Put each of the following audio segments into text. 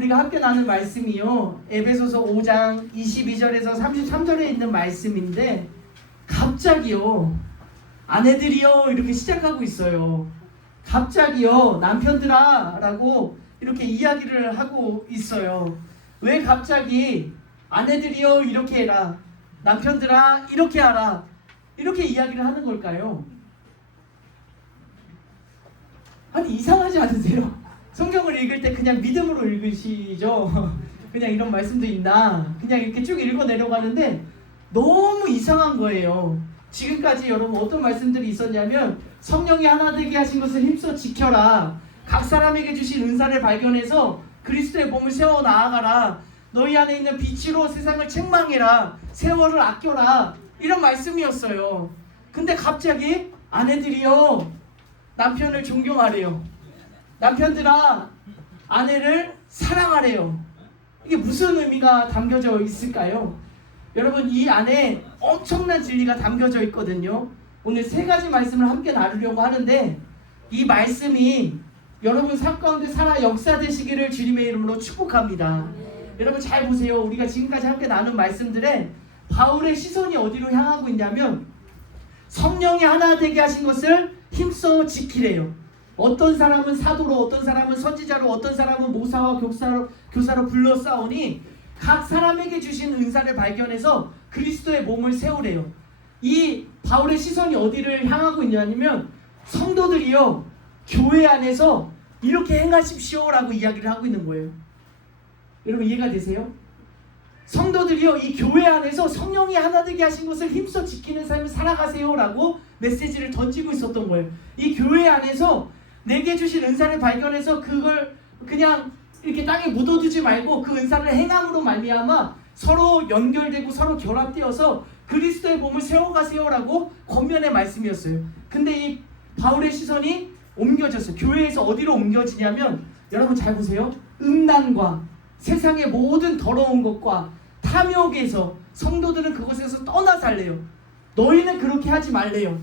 우리가 함께 나눌 말씀이요, 에베소서 5장 22절에서 33절에 있는 말씀인데 갑자기요, 아내들이요 이렇게 시작하고 있어요. 갑자기요, 남편들아 라고 이렇게 이야기를 하고 있어요. 왜 갑자기 아내들이요 이렇게 해라, 남편들아 이렇게 하라, 이렇게 이야기를 하는 걸까요? 아니, 이상하지 않으세요? 성경을 읽을 때 그냥 믿음으로 읽으시죠? 그냥 이런 말씀도 있나? 그냥 이렇게 쭉 읽어내려고 하는데 너무 이상한 거예요. 지금까지 여러분 어떤 말씀들이 있었냐면, 성령이 하나 되게 하신 것을 힘써 지켜라, 각 사람에게 주신 은사를 발견해서 그리스도의 몸을 세워 나아가라, 너희 안에 있는 빛으로 세상을 책망해라, 세월을 아껴라, 이런 말씀이었어요. 근데 갑자기 아내들이요 남편을 존경하래요, 남편들아 아내를 사랑하래요. 이게 무슨 의미가 담겨져 있을까요? 여러분, 이 안에 엄청난 진리가 담겨져 있거든요. 오늘 세 가지 말씀을 함께 나누려고 하는데, 이 말씀이 여러분 삶 가운데 살아 역사되시기를 주님의 이름으로 축복합니다. 여러분 잘 보세요. 우리가 지금까지 함께 나눈 말씀들에 바울의 시선이 어디로 향하고 있냐면, 성령이 하나 되게 하신 것을 힘써 지키래요. 어떤 사람은 사도로, 어떤 사람은 선지자로, 어떤 사람은 모사와 교사로 불러싸우니 각 사람에게 주신 은사를 발견해서 그리스도의 몸을 세우래요. 이 바울의 시선이 어디를 향하고 있냐면, 성도들이요 교회 안에서 이렇게 행하십시오라고 이야기를 하고 있는 거예요. 여러분 이해가 되세요? 성도들이요 이 교회 안에서 성령이 하나 되게 하신 것을 힘써 지키는 삶을 살아가세요라고 메시지를 던지고 있었던 거예요. 이 교회 안에서 내게 주신 은사를 발견해서 그걸 그냥 이렇게 땅에 묻어두지 말고 그 은사를 행함으로 말미암아 서로 연결되고 서로 결합되어서 그리스도의 몸을 세워가세요라고 권면의 말씀이었어요. 근데 이 바울의 시선이 옮겨졌어요. 교회에서 어디로 옮겨지냐면, 여러분 잘 보세요. 음란과 세상의 모든 더러운 것과 탐욕에서 성도들은 그곳에서 떠나 살래요. 너희는 그렇게 하지 말래요.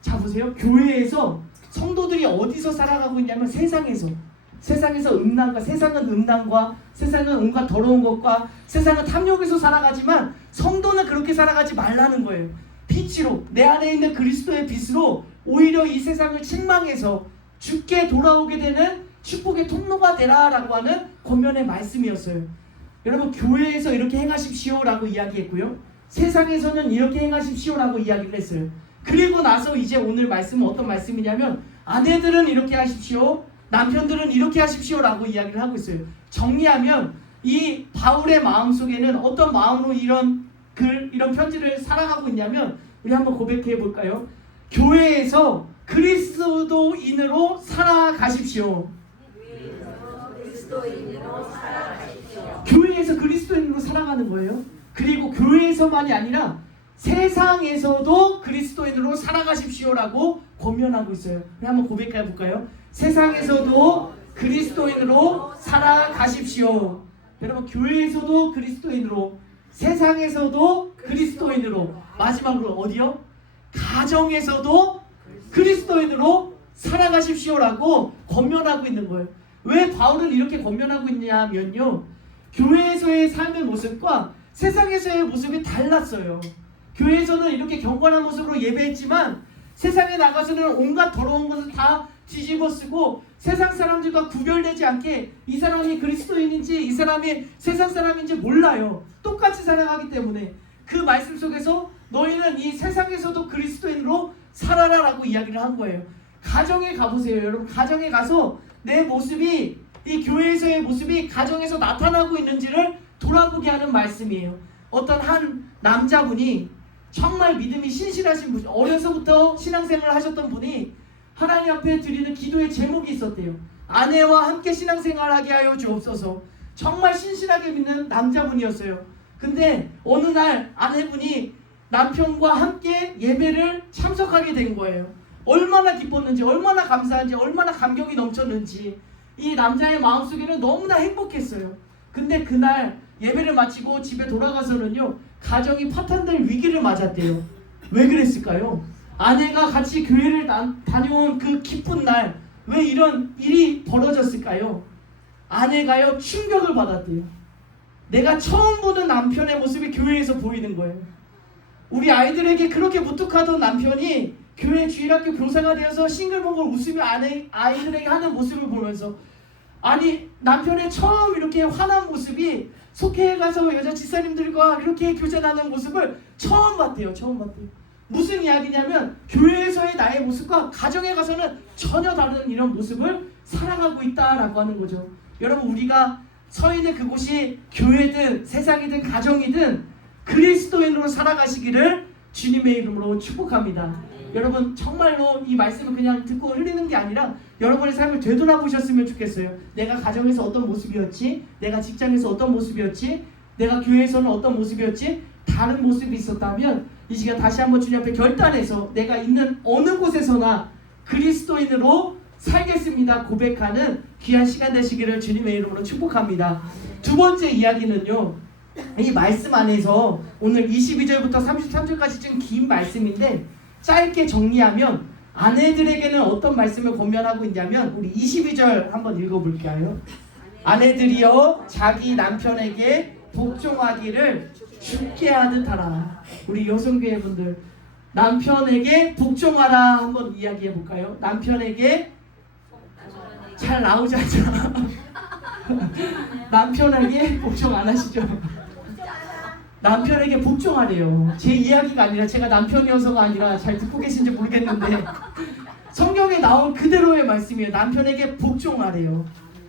자 보세요. 교회에서 성도들이 어디서 살아가고 있냐면 세상에서 음란과, 세상은 음란과, 세상은 온갖 더러운 것과, 세상은 탐욕에서 살아가지만 성도는 그렇게 살아가지 말라는 거예요. 빛으로, 내 안에 있는 그리스도의 빛으로 오히려 이 세상을 책망해서 주께 돌아오게 되는 축복의 통로가 되라라고 하는 권면의 말씀이었어요. 여러분 교회에서 이렇게 행하십시오라고 이야기했고요, 세상에서는 이렇게 행하십시오라고 이야기를 했어요. 그리고 나서 이제 오늘 말씀은 어떤 말씀이냐면, 아내들은 이렇게 하십시오, 남편들은 이렇게 하십시오라고 이야기를 하고 있어요. 정리하면 이 바울의 마음속에는 어떤 마음으로 이런 편지를 살아가고 있냐면, 우리 한번 고백해 볼까요? 교회에서 그리스도인으로 살아가십시오. 교회에서 그리스도인으로 살아가는 거예요. 그리고 교회에서만이 아니라 세상에서도 그리스도인으로 살아가십시오라고 권면하고 있어요. 우리 한번 고백해 볼까요? 세상에서도 그리스도인으로 살아가십시오. 여러분 교회에서도 그리스도인으로, 세상에서도 그리스도인으로, 마지막으로 어디요? 가정에서도 그리스도인으로 살아가십시오라고 권면하고 있는 거예요. 왜 바울은 이렇게 권면하고 있냐면요, 교회에서의 삶의 모습과 세상에서의 모습이 달랐어요. 교회에서는 이렇게 경건한 모습으로 예배했지만 세상에 나가서는 온갖 더러운 것을 다 뒤집어 쓰고 세상 사람들과 구별되지 않게 이 사람이 그리스도인인지 이 사람이 세상 사람인지 몰라요. 똑같이 살아가기 때문에 그 말씀 속에서 너희는 이 세상에서도 그리스도인으로 살아라라고 이야기를 한 거예요. 가정에 가보세요. 여러분 가정에 가서 내 모습이, 이 교회에서의 모습이 가정에서 나타나고 있는지를 돌아보게 하는 말씀이에요. 어떤 한 남자분이 정말 믿음이 신실하신 분, 어려서부터 신앙생활을 하셨던 분이 하나님 앞에 드리는 기도의 제목이 있었대요. 아내와 함께 신앙생활하게 하여 주옵소서. 정말 신실하게 믿는 남자분이었어요. 근데 어느 날 아내분이 남편과 함께 예배를 참석하게 된 거예요. 얼마나 기뻤는지, 얼마나 감사한지, 얼마나 감격이 넘쳤는지 이 남자의 마음속에는 너무나 행복했어요. 근데 그날 예배를 마치고 집에 돌아가서는요, 가정이 파탄될 위기를 맞았대요. 왜 그랬을까요? 아내가 같이 교회를 다녀온 그 기쁜 날, 왜 이런 일이 벌어졌을까요? 아내가요 충격을 받았대요. 내가 처음 보는 남편의 모습이 교회에서 보이는 거예요. 우리 아이들에게 그렇게 무뚝하던 남편이 교회 주일학교 교사가 되어서 싱글벙글 웃으며 아이들에게 하는 모습을 보면서, 아니 남편의 처음 이렇게 화난 모습이 속회에 가서 여자 집사님들과 이렇게 교제하는 모습을 처음 봤대요. 무슨 이야기냐면 교회에서의 나의 모습과 가정에 가서는 전혀 다른 이런 모습을 살아가고 있다라고 하는 거죠. 여러분, 우리가 서 있는 그곳이 교회든 세상이든 가정이든 그리스도인으로 살아가시기를 주님의 이름으로 축복합니다. 여러분, 정말로 이 말씀을 그냥 듣고 흘리는 게 아니라 여러분의 삶을 되돌아보셨으면 좋겠어요. 내가 가정에서 어떤 모습이었지? 내가 직장에서 어떤 모습이었지? 내가 교회에서는 어떤 모습이었지? 다른 모습이 있었다면 이 시간 다시 한번 주님 앞에 결단해서 내가 있는 어느 곳에서나 그리스도인으로 살겠습니다 고백하는 귀한 시간 되시기를 주님의 이름으로 축복합니다. 두 번째 이야기는요, 이 말씀 안에서 오늘 22절부터 33절까지 좀 긴 말씀인데 짧게 정리하면 아내들에게는 어떤 말씀을 권면하고 있냐면, 우리 22절 한번 읽어볼까요? 아내들이여 자기 남편에게 복종하기를 죽게 하듯 하라. 우리 여성교회 분들, 남편에게 복종하라 한번 이야기해 볼까요? 남편에게 잘 나오지 않잖아. 남편에게 복종 안 하시죠? 남편에게 복종하래요. 제 이야기가 아니라, 제가 남편이어서가 아니라 잘 듣고 계신지 모르겠는데 성경에 나온 그대로의 말씀이에요. 남편에게 복종하래요.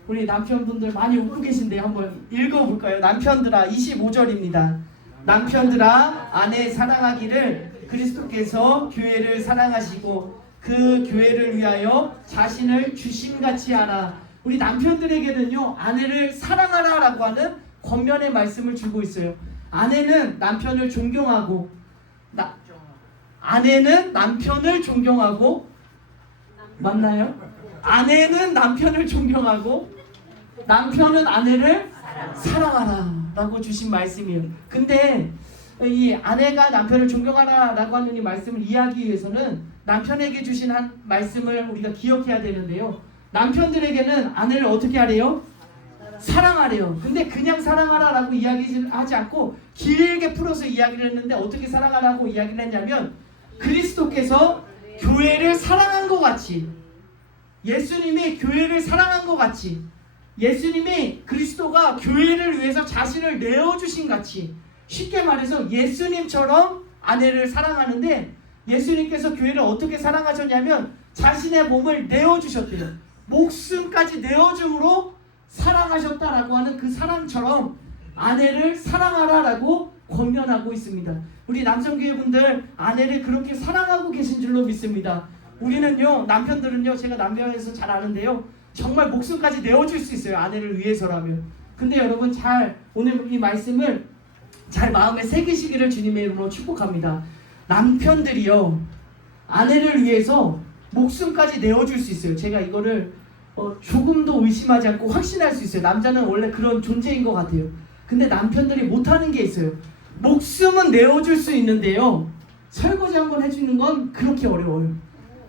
우리 남편분들 많이 웃고 계신데 한번 읽어볼까요? 남편들아, 25절입니다. 남편들아, 아내 사랑하기를 그리스도께서 교회를 사랑하시고 그 교회를 위하여 자신을 주심같이 하라. 우리 남편들에게는요, 아내를 사랑하라 라고 하는 권면의 말씀을 주고 있어요. 아내는 남편을 존경하고, 아내는 남편을 존경하고, 맞나요? 아내는 남편을 존경하고 남편은 아내를 사랑하라 라고 주신 말씀이에요. 근데 이 아내가 남편을 존경하라 라고 하는 이 말씀을 이해하기 위해서는 남편에게 주신 한 말씀을 우리가 기억해야 되는데요, 남편들에게는 아내를 어떻게 하래요? 사랑하래요. 근데 그냥 사랑하라 라고 이야기하지 않고 길게 풀어서 이야기를 했는데, 어떻게 사랑하라고 이야기를 했냐면, 그리스도께서 교회를 사랑한 것 같이, 예수님이 교회를 사랑한 것 같이, 예수님이 그리스도가 교회를 위해서 자신을 내어주신 같이, 쉽게 말해서 예수님처럼 아내를 사랑하는데, 예수님께서 교회를 어떻게 사랑하셨냐면 자신의 몸을 내어주셨대요. 목숨까지 내어줌으로 사랑하셨다라고 하는 그 사랑처럼 아내를 사랑하라라고 권면하고 있습니다. 우리 남성교회분들, 아내를 그렇게 사랑하고 계신 줄로 믿습니다. 우리는요, 남편들은요, 제가 남편에서 잘 아는데요, 정말 목숨까지 내어줄 수 있어요, 아내를 위해서라면. 근데 여러분, 오늘 이 말씀을 잘 마음에 새기시기를 주님의 이름으로 축복합니다. 남편들이요, 아내를 위해서 목숨까지 내어줄 수 있어요. 제가 이거를 조금도 의심하지 않고 확신할 수 있어요. 남자는 원래 그런 존재인 것 같아요. 근데 남편들이 못하는 게 있어요. 목숨은 내어줄 수 있는데요, 설거지 한번 해주는 건 그렇게 어려워요.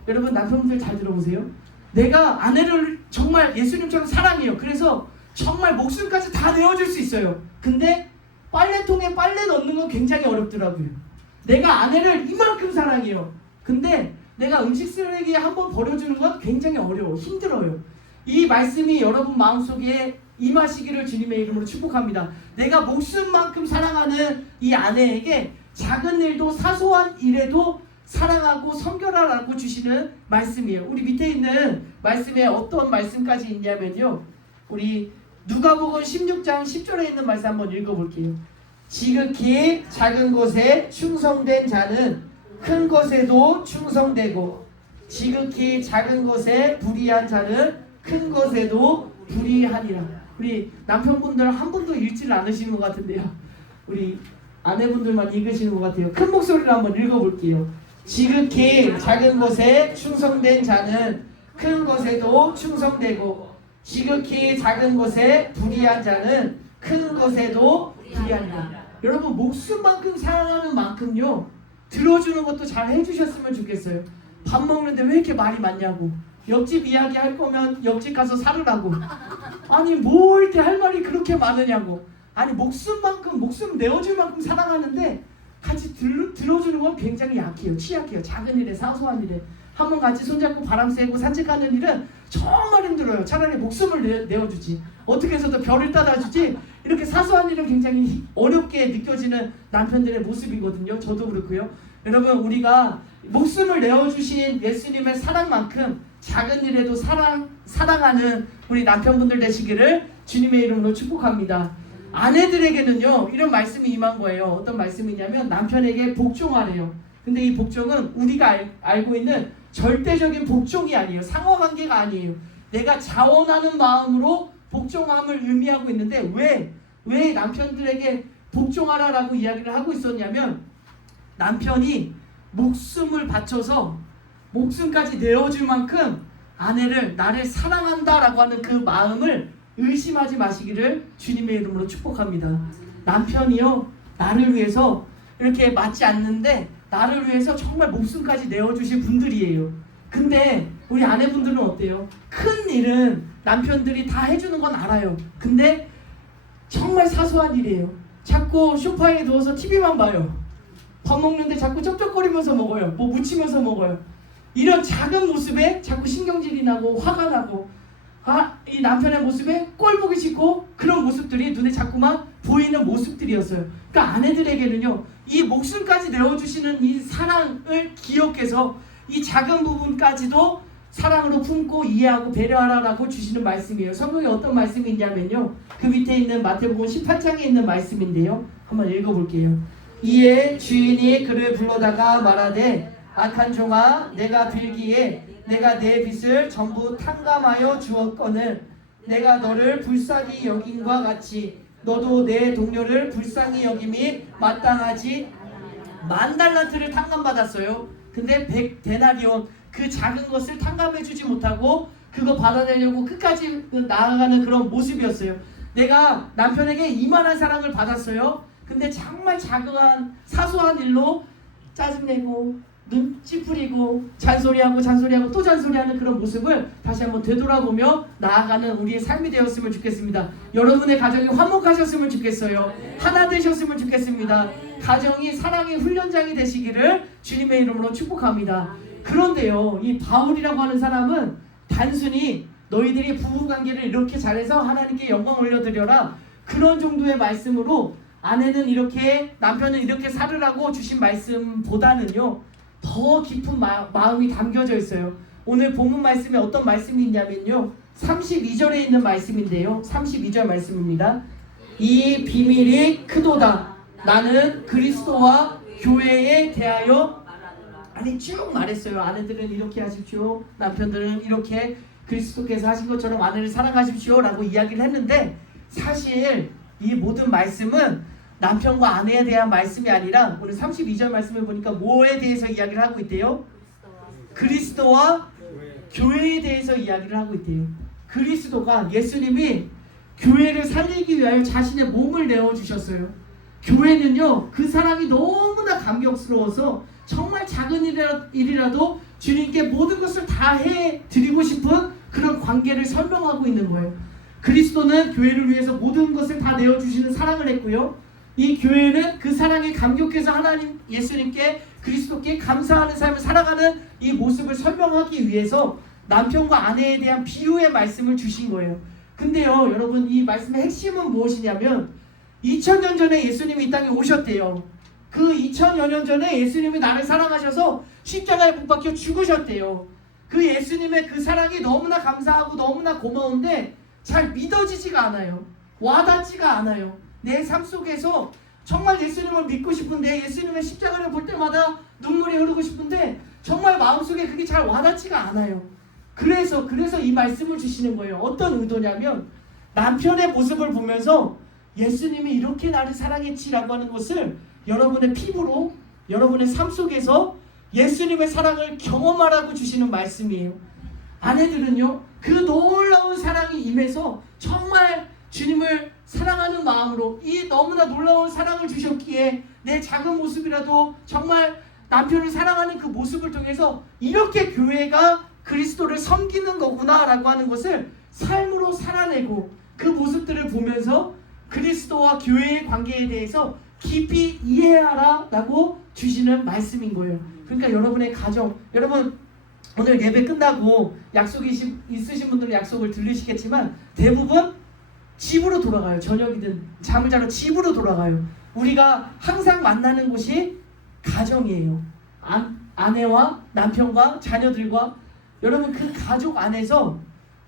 여러분, 남편분들 잘 들어보세요. 내가 아내를 정말 예수님처럼 사랑해요. 그래서 정말 목숨까지 다 내어줄 수 있어요. 근데 빨래통에 빨래 넣는 건 굉장히 어렵더라고요. 내가 아내를 이만큼 사랑해요. 근데 내가 음식 쓰레기에 한번 버려주는 건 굉장히 어려워, 힘들어요. 이 말씀이 여러분 마음속에 임하시기를 주님의 이름으로 축복합니다. 내가 목숨만큼 사랑하는 이 아내에게 작은 일도 사소한 일에도 사랑하고 섬겨라라고 주시는 말씀이에요. 우리 밑에 있는 말씀에 어떤 말씀까지 있냐면요, 우리 누가복음 16장 10절에 있는 말씀 한번 읽어볼게요. 지극히 작은 것에 충성된 자는 큰 것에도 충성되고, 지극히 작은 것에 불의한 자는 큰 것에도 불의하니라. 우리 남편분들 한 분도 읽지를 않으시는 것 같은데요, 우리 아내분들만 읽으시는 것 같아요. 큰 목소리로 한번 읽어볼게요. 지극히 작은 것에 충성된 자는 큰 것에도 충성되고, 지극히 작은 것에 불의한 자는 큰 것에도 불의하니라. 여러분, 목숨만큼 사랑하는 만큼요, 들어주는 것도 잘 해주셨으면 좋겠어요. 밥 먹는데 왜 이렇게 말이 많냐고, 옆집 이야기 할 거면 옆집 가서 살으라고, 아니 뭘 이렇게 할 말이 그렇게 많으냐고. 아니 목숨만큼 목숨 내어줄 만큼 사랑하는데 같이 들어주는 건 굉장히 약해요. 취약해요. 작은 일에 사소한 일에 한번 같이 손잡고 바람 쐬고 산책하는 일은 정말 힘들어요. 차라리 목숨을 내어주지. 어떻게 해서도 별을 따라주지. 이렇게 사소한 일은 굉장히 어렵게 느껴지는 남편들의 모습이거든요. 저도 그렇고요. 여러분 우리가 목숨을 내어주신 예수님의 사랑만큼 작은 일에도 사랑하는 우리 남편분들 되시기를 주님의 이름으로 축복합니다. 아내들에게는요 이런 말씀이 임한 거예요. 어떤 말씀이냐면 남편에게 복종하래요. 근데 이 복종은 우리가 알고 있는 절대적인 복종이 아니에요. 상호관계가 아니에요. 내가 자원하는 마음으로 복종함을 의미하고 있는데 왜 남편들에게 복종하라라고 이야기를 하고 있었냐면 남편이 목숨을 바쳐서 목숨까지 내어줄 만큼 아내를 나를 사랑한다라고 하는 그 마음을 의심하지 마시기를 주님의 이름으로 축복합니다. 남편이요 나를 위해서 이렇게 맞지 않는데 나를 위해서 정말 목숨까지 내어주실 분들이에요. 근데 우리 아내분들은 어때요? 큰 일은 남편들이 다 해주는 건 알아요. 근데 정말 사소한 일이에요. 자꾸 소파에 누워서 TV만 봐요. 밥 먹는데 자꾸 쩝쩝거리면서 먹어요. 뭐 묻히면서 먹어요. 이런 작은 모습에 자꾸 신경질이 나고 화가 나고 이 남편의 모습에 꼴 보기 싫고 그런 모습들이 눈에 자꾸만 보이는 모습들이었어요. 그러니까 아내들에게는요 이 목숨까지 내어주시는 이 사랑을 기억해서 이 작은 부분까지도 사랑으로 품고 이해하고 배려하라고 주시는 말씀이에요. 성경에 어떤 말씀이 있냐면요 그 밑에 있는 마태복음 18장에 있는 말씀인데요 한번 읽어볼게요. 이에 주인이 그를 불러다가 말하되 악한 종아 내가 빌기에 내가 내 빚을 전부 탕감하여 주었거늘 내가 너를 불쌍히 여김과 같이 너도 내 동료를 불쌍히 여김이 마땅하지. 10,000달란트를 탕감받았어요. 근데 100데나리온 그 작은 것을 탕감해주지 못하고 그거 받아내려고 끝까지 나아가는 그런 모습이었어요. 내가 남편에게 이만한 사랑을 받았어요. 근데 정말 작은 사소한 일로 짜증내고 눈치 뿌리고 잔소리하고 또 잔소리하는 그런 모습을 다시 한번 되돌아보며 나아가는 우리의 삶이 되었으면 좋겠습니다. 여러분의 가정이 화목하셨으면 좋겠어요. 하나 되셨으면 좋겠습니다. 가정이 사랑의 훈련장이 되시기를 주님의 이름으로 축복합니다. 그런데요 이 바울이라고 하는 사람은 단순히 너희들이 부부관계를 이렇게 잘해서 하나님께 영광 올려드려라 그런 정도의 말씀으로 아내는 이렇게 남편은 이렇게 살으라고 주신 말씀보다는요 더 깊은 마음이 담겨져 있어요. 오늘 본문 말씀에 어떤 말씀이 있냐면요 32절에 있는 말씀인데요 32절 말씀입니다. 이 비밀이 크도다 나는 그리스도와 교회에 대하여 아니 쭉 말했어요. 아내들은 이렇게 하십시오 남편들은 이렇게 그리스도께서 하신 것처럼 아내를 사랑하십시오 라고 이야기를 했는데 사실 이 모든 말씀은 남편과 아내에 대한 말씀이 아니라 오늘 32절 말씀을 보니까 뭐에 대해서 이야기를 하고 있대요? 그리스도와 교회에 대해서 이야기를 하고 있대요. 그리스도가 예수님이 교회를 살리기 위하여 자신의 몸을 내어주셨어요. 교회는요 그 사랑이 너무나 감격스러워서 정말 작은 일이라도 주님께 모든 것을 다 해드리고 싶은 그런 관계를 설명하고 있는 거예요. 그리스도는 교회를 위해서 모든 것을 다 내어주시는 사랑을 했고요. 이 교회는 그 사랑에 감격해서 하나님 예수님께 그리스도께 감사하는 삶을 살아가는 이 모습을 설명하기 위해서 남편과 아내에 대한 비유의 말씀을 주신 거예요. 근데요 여러분 이 말씀의 핵심은 무엇이냐면 2000년 전에 예수님이 이 땅에 오셨대요. 그 2000여 년 전에 예수님이 나를 사랑하셔서 십자가에 못 박혀 죽으셨대요. 그 예수님의 그 사랑이 너무나 감사하고 너무나 고마운데 잘 믿어지지가 않아요. 와닿지가 않아요. 내 삶 속에서 정말 예수님을 믿고 싶은데 예수님의 십자가를 볼 때마다 눈물이 흐르고 싶은데 정말 마음속에 그게 잘 와닿지가 않아요. 그래서 이 말씀을 주시는 거예요. 어떤 의도냐면 남편의 모습을 보면서 예수님이 이렇게 나를 사랑했지라고 하는 것을 여러분의 피부로 여러분의 삶 속에서 예수님의 사랑을 경험하라고 주시는 말씀이에요. 아내들은요 그 놀라운 사랑이 임해서 정말 주님을 사랑하는 마음으로 이 너무나 놀라운 사랑을 주셨기에 내 작은 모습이라도 정말 남편을 사랑하는 그 모습을 통해서 이렇게 교회가 그리스도를 섬기는 거구나라고 하는 것을 삶으로 살아내고 그 모습들을 보면서 그리스도와 교회의 관계에 대해서 깊이 이해하라라고 주시는 말씀인 거예요. 그러니까 여러분의 가정, 여러분 오늘 예배 끝나고 약속이 있으신 분들은 약속을 들으시겠지만 대부분 집으로 돌아가요. 저녁이든 잠을 자러 집으로 돌아가요. 우리가 항상 만나는 곳이 가정이에요. 아내와 남편과 자녀들과 여러분 그 가족 안에서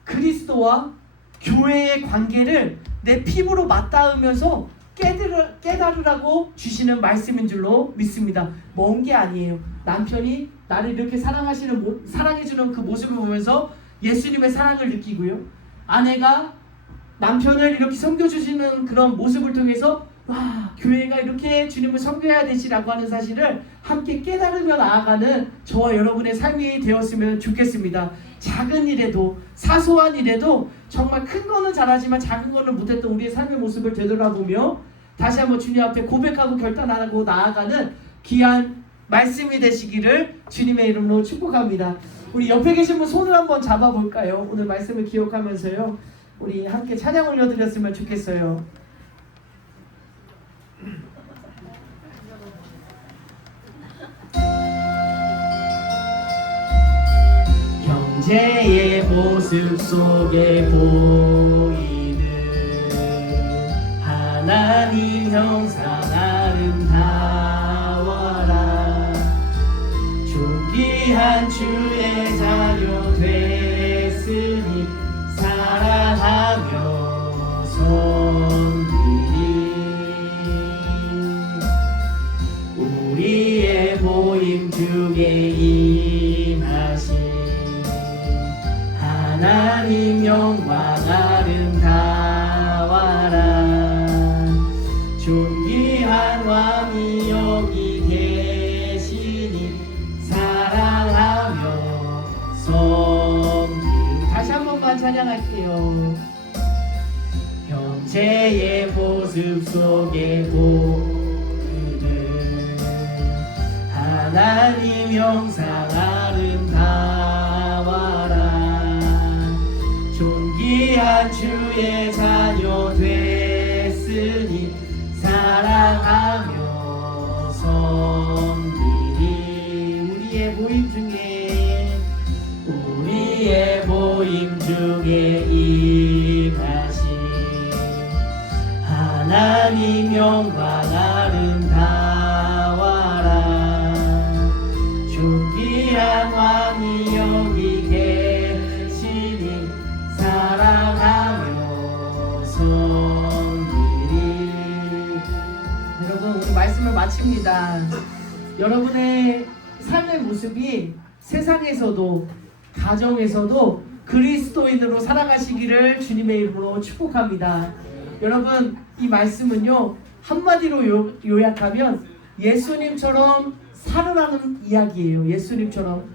그리스도와 교회의 관계를 내 피부로 맞닿으면서 깨달으라고 주시는 말씀인 줄로 믿습니다. 먼 게 아니에요. 남편이 나를 이렇게 사랑해주는 그 모습을 보면서 예수님의 사랑을 느끼고요. 아내가 남편을 이렇게 섬겨주시는 그런 모습을 통해서 와, 교회가 이렇게 주님을 섬겨야 되지라고 하는 사실을 함께 깨달으며 나아가는 저와 여러분의 삶이 되었으면 좋겠습니다. 작은 일에도 사소한 일에도 정말 큰 거는 잘하지만 작은 거는 못했던 우리의 삶의 모습을 되돌아보며 다시 한번 주님 앞에 고백하고 결단하고 나아가는 귀한 말씀이 되시기를 주님의 이름으로 축복합니다. 우리 옆에 계신 분 손을 한번 잡아볼까요? 오늘 말씀을 기억하면서요, 우리 함께 찬양 올려드렸으면 좋겠어요. 형제의 모습 속에 보이는 하나님 형상 아름다워라. 존귀한 주의 자녀 됐으니 사랑하며 섬기리. 우리의 모임 중에 임하신 하나님 영광 아름다워라. 존귀한 왕이 여기 계시니 사랑하며 섬기리. 다시 한 번만 찬양할게요. 형제의 모습 속에 보이는 하나님 형상 아름다워라. 존귀한 주의 자녀 됐으니 사랑하며 섬기리. 우리의 모임 중에 임하신 하나님 영광 아름다워라. 존귀한 왕이 여기 계시니 사랑하며 섬기리. 여러분, 우리 말씀을 마칩니다. 여러분의 삶의 모습이 세상에서도 가정에서도 그리스도인으로 살아가시기를 주님의 이름으로 축복합니다. 여러분, 이 말씀은요, 한마디로 요약하면 예수님처럼 살으라는 이야기예요. 예수님처럼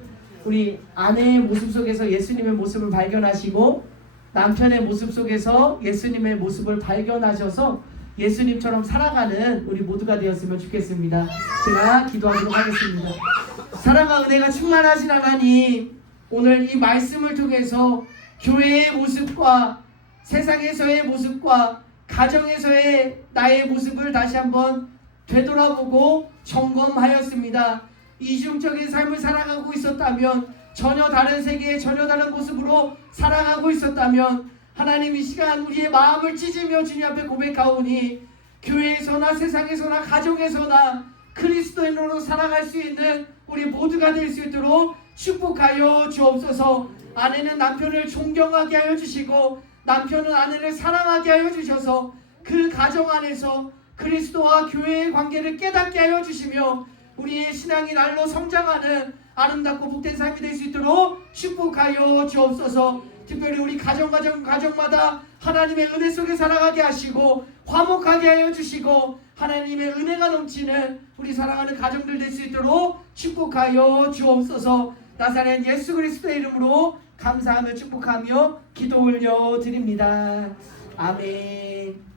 우리 아내의 모습 속에서 예수님의 모습을 발견하시고 남편의 모습 속에서 예수님의 모습을 발견하셔서 예수님처럼 살아가는 우리 모두가 되었으면 좋겠습니다. 제가 기도하도록 하겠습니다. 사랑과 은혜가 충만하신 하나님, 오늘 이 말씀을 통해서 교회의 모습과 세상에서의 모습과 가정에서의 나의 모습을 다시 한번 되돌아보고 점검하였습니다. 이중적인 삶을 살아가고 있었다면, 전혀 다른 세계에 전혀 다른 모습으로 살아가고 있었다면 하나님, 이 시간 우리의 마음을 찢으며 주님 앞에 고백하오니 교회에서나 세상에서나 가정에서나 그리스도인으로 살아갈 수 있는 우리 모두가 될 수 있도록 축복하여 주옵소서. 아내는 남편을 존경하게 하여 주시고 남편은 아내를 사랑하게 하여 주셔서 그 가정 안에서 그리스도와 교회의 관계를 깨닫게 하여 주시며 우리의 신앙이 날로 성장하는 아름답고 복된 삶이 될 수 있도록 축복하여 주옵소서. 특별히 우리 가정마다 하나님의 은혜 속에 살아가게 하시고 화목하게 하여 주시고 하나님의 은혜가 넘치는 우리 사랑하는 가정들 될 수 있도록 축복하여 주옵소서. 나사렛 예수 그리스도의 이름으로 감사하며 축복하며 기도 올려 드립니다. 아멘.